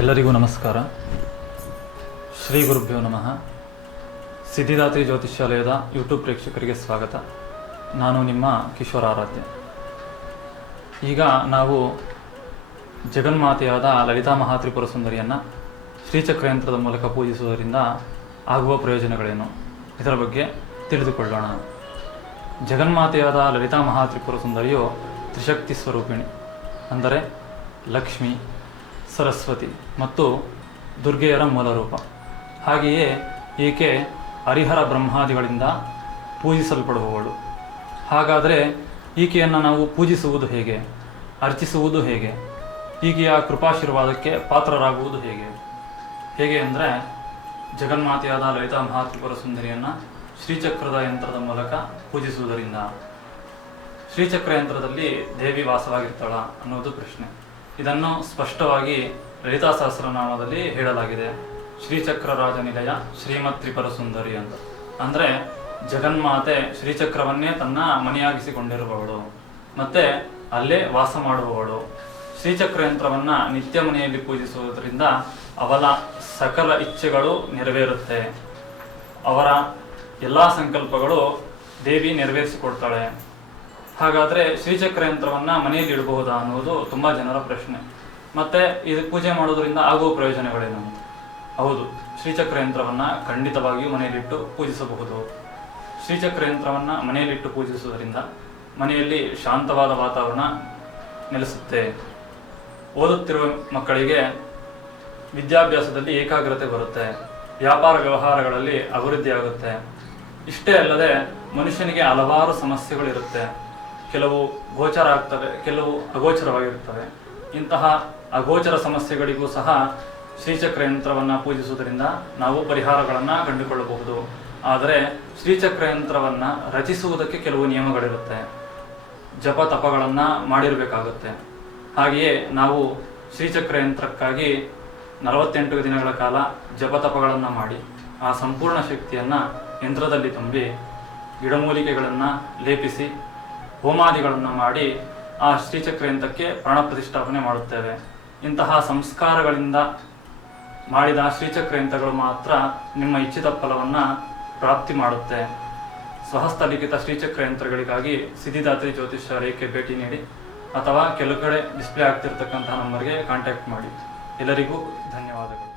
ಎಲ್ಲರಿಗೂ ನಮಸ್ಕಾರ. ಶ್ರೀ ಗುರುಭ್ಯೋ ನಮಃ. ಸಿದ್ಧಿದಾತ್ರಿ ಜ್ಯೋತಿಷ್ಯಾಲಯದ ಯೂಟ್ಯೂಬ್ ಪ್ರೇಕ್ಷಕರಿಗೆ ಸ್ವಾಗತ. ನಾನು ನಿಮ್ಮ ಕಿಶೋರ ಆರಾಧ್ಯ. ಈಗ ನಾವು ಜಗನ್ಮಾತೆಯಾದ ಲಲಿತಾ ಮಹಾತ್ರಿಪುರ ಸುಂದರಿಯನ್ನು ಶ್ರೀಚಕ್ರಯಂತ್ರದ ಮೂಲಕ ಪೂಜಿಸುವುದರಿಂದ ಆಗುವ ಪ್ರಯೋಜನಗಳೇನು ಇದರ ಬಗ್ಗೆ ತಿಳಿದುಕೊಳ್ಳೋಣ. ಜಗನ್ಮಾತೆಯಾದ ಲಲಿತಾ ಮಹಾತ್ರಿಪುರ ಸುಂದರಿಯು ತ್ರಿಶಕ್ತಿ ಸ್ವರೂಪಿಣಿ, ಅಂದರೆ ಲಕ್ಷ್ಮಿ, ಸರಸ್ವತಿ ಮತ್ತು ದುರ್ಗೆಯರ ಮೂಲರೂಪ. ಹಾಗೆಯೇ ಈಕೆ ಹರಿಹರ ಬ್ರಹ್ಮಾದಿಗಳಿಂದ ಪೂಜಿಸಲ್ಪಡುವವಳು. ಹಾಗಾದರೆ ಈಕೆಯನ್ನು ನಾವು ಪೂಜಿಸುವುದು ಹೇಗೆ, ಅರ್ಚಿಸುವುದು ಹೇಗೆ, ಈಕೆಯ ಕೃಪಾಶೀರ್ವಾದಕ್ಕೆ ಪಾತ್ರರಾಗುವುದು ಹೇಗೆ ಅಂದರೆ ಜಗನ್ಮಾತೆಯಾದ ಲಲಿತಾ ಮಹಾತ್ರಿಪುರ ಸುಂದರಿಯನ್ನು ಶ್ರೀಚಕ್ರದ ಯಂತ್ರದ ಮೂಲಕ ಪೂಜಿಸುವುದರಿಂದ. ಶ್ರೀಚಕ್ರ ಯಂತ್ರದಲ್ಲಿ ದೇವಿ ವಾಸವಾಗಿರ್ತಾಳ ಅನ್ನೋದು ಪ್ರಶ್ನೆ. ಇದನ್ನು ಸ್ಪಷ್ಟವಾಗಿ ಲಲಿತಾ ಸಹಸ್ರನಾಮದಲ್ಲಿ ಹೇಳಲಾಗಿದೆ. ಶ್ರೀಚಕ್ರ ರಾಜನಿಲಯ ಶ್ರೀಮತ್ ತ್ರಿಪುರ ಸುಂದರಿ ಅಂತ. ಅಂದರೆ ಜಗನ್ಮಾತೆ ಶ್ರೀಚಕ್ರವನ್ನೇ ತನ್ನ ಮನೆಯಾಗಿಸಿಕೊಂಡಿರುವವಳು, ಮತ್ತೆ ಅಲ್ಲೇ ವಾಸ ಮಾಡುವವಳು. ಶ್ರೀಚಕ್ರ ಯಂತ್ರವನ್ನು ನಿತ್ಯ ಮನೆಯಲ್ಲಿ ಪೂಜಿಸುವುದರಿಂದ ಅವಳ ಸಕಲ ಇಚ್ಛೆಗಳು ನೆರವೇರುತ್ತೆ. ಅವರ ಎಲ್ಲ ಸಂಕಲ್ಪಗಳು ದೇವಿ ನೆರವೇರಿಸಿಕೊಡ್ತಾಳೆ. ಹಾಗಾದರೆ ಶ್ರೀಚಕ್ರ ಯಂತ್ರವನ್ನು ಮನೆಯಲ್ಲಿ ಇಡಬಹುದಾ ಅನ್ನೋದು ತುಂಬ ಜನರ ಪ್ರಶ್ನೆ. ಮತ್ತು ಇದು ಪೂಜೆ ಮಾಡೋದರಿಂದ ಆಗುವ ಪ್ರಯೋಜನಗಳೇನು? ಹೌದು, ಶ್ರೀಚಕ್ರ ಯಂತ್ರವನ್ನು ಖಂಡಿತವಾಗಿಯೂ ಮನೆಯಲ್ಲಿಟ್ಟು ಪೂಜಿಸಬಹುದು. ಶ್ರೀಚಕ್ರ ಯಂತ್ರವನ್ನು ಮನೆಯಲ್ಲಿಟ್ಟು ಪೂಜಿಸುವುದರಿಂದ ಮನೆಯಲ್ಲಿ ಶಾಂತವಾದ ವಾತಾವರಣ ನೆಲೆಸುತ್ತೆ. ಓದುತ್ತಿರುವ ಮಕ್ಕಳಿಗೆ ವಿದ್ಯಾಭ್ಯಾಸದಲ್ಲಿ ಏಕಾಗ್ರತೆ ಬರುತ್ತೆ. ವ್ಯಾಪಾರ ವ್ಯವಹಾರಗಳಲ್ಲಿ ಅಭಿವೃದ್ಧಿ ಆಗುತ್ತೆ. ಇಷ್ಟೇ ಅಲ್ಲದೆ ಮನುಷ್ಯನಿಗೆ ಹಲವಾರು ಸಮಸ್ಯೆಗಳಿರುತ್ತೆ. ಕೆಲವು ಗೋಚರ ಆಗ್ತವೆ, ಕೆಲವು ಅಗೋಚರವಾಗಿರುತ್ತವೆ. ಇಂತಹ ಅಗೋಚರ ಸಮಸ್ಯೆಗಳಿಗೂ ಸಹ ಶ್ರೀಚಕ್ರ ಯಂತ್ರವನ್ನು ಪೂಜಿಸುವುದರಿಂದ ನಾವು ಪರಿಹಾರಗಳನ್ನು ಕಂಡುಕೊಳ್ಳಬಹುದು. ಆದರೆ ಶ್ರೀಚಕ್ರ ಯಂತ್ರವನ್ನು ರಚಿಸುವುದಕ್ಕೆ ಕೆಲವು ನಿಯಮಗಳಿರುತ್ತೆ. ಜಪ ತಪಗಳನ್ನು ಮಾಡಿರಬೇಕಾಗುತ್ತೆ. ಹಾಗೆಯೇ ನಾವು ಶ್ರೀಚಕ್ರ ಯಂತ್ರಕ್ಕಾಗಿ 48 ದಿನಗಳ ಕಾಲ ಜಪತಪಗಳನ್ನು ಮಾಡಿ ಆ ಸಂಪೂರ್ಣ ಶಕ್ತಿಯನ್ನು ಯಂತ್ರದಲ್ಲಿ ತುಂಬಿ ಗಿಡಮೂಲಿಕೆಗಳನ್ನು ಲೇಪಿಸಿ ಹೋಮಾದಿಗಳನ್ನು ಮಾಡಿ ಆ ಶ್ರೀಚಕ್ರ ಯಂತ್ರಕ್ಕೆ ಪ್ರಾಣ ಪ್ರತಿಷ್ಠಾಪನೆ ಮಾಡುತ್ತೇವೆ. ಇಂತಹ ಸಂಸ್ಕಾರಗಳಿಂದ ಮಾಡಿದ ಶ್ರೀಚಕ್ರ ಯಂತ್ರಗಳು ಮಾತ್ರ ನಿಮ್ಮ ಇಚ್ಛಿತ ಫಲವನ್ನು ಪ್ರಾಪ್ತಿ ಮಾಡುತ್ತೆ. ಸ್ವಹಸ್ತಲಿಖಿತ ಶ್ರೀಚಕ್ರ ಯಂತ್ರಗಳಿಗಾಗಿ ಸಿದ್ಧಿದಾತ್ರಿ ಜ್ಯೋತಿಷ್ಯಾಲಯಕ್ಕೆ ಭೇಟಿ ನೀಡಿ ಅಥವಾ ಕೆಲವು ಕಡೆ ಡಿಸ್ಪ್ಲೇ ಆಗ್ತಿರ್ತಕ್ಕಂತಹ ನಂಬರ್ಗೆ ಕಾಂಟ್ಯಾಕ್ಟ್ ಮಾಡಿ. ಎಲ್ಲರಿಗೂ ಧನ್ಯವಾದಗಳು.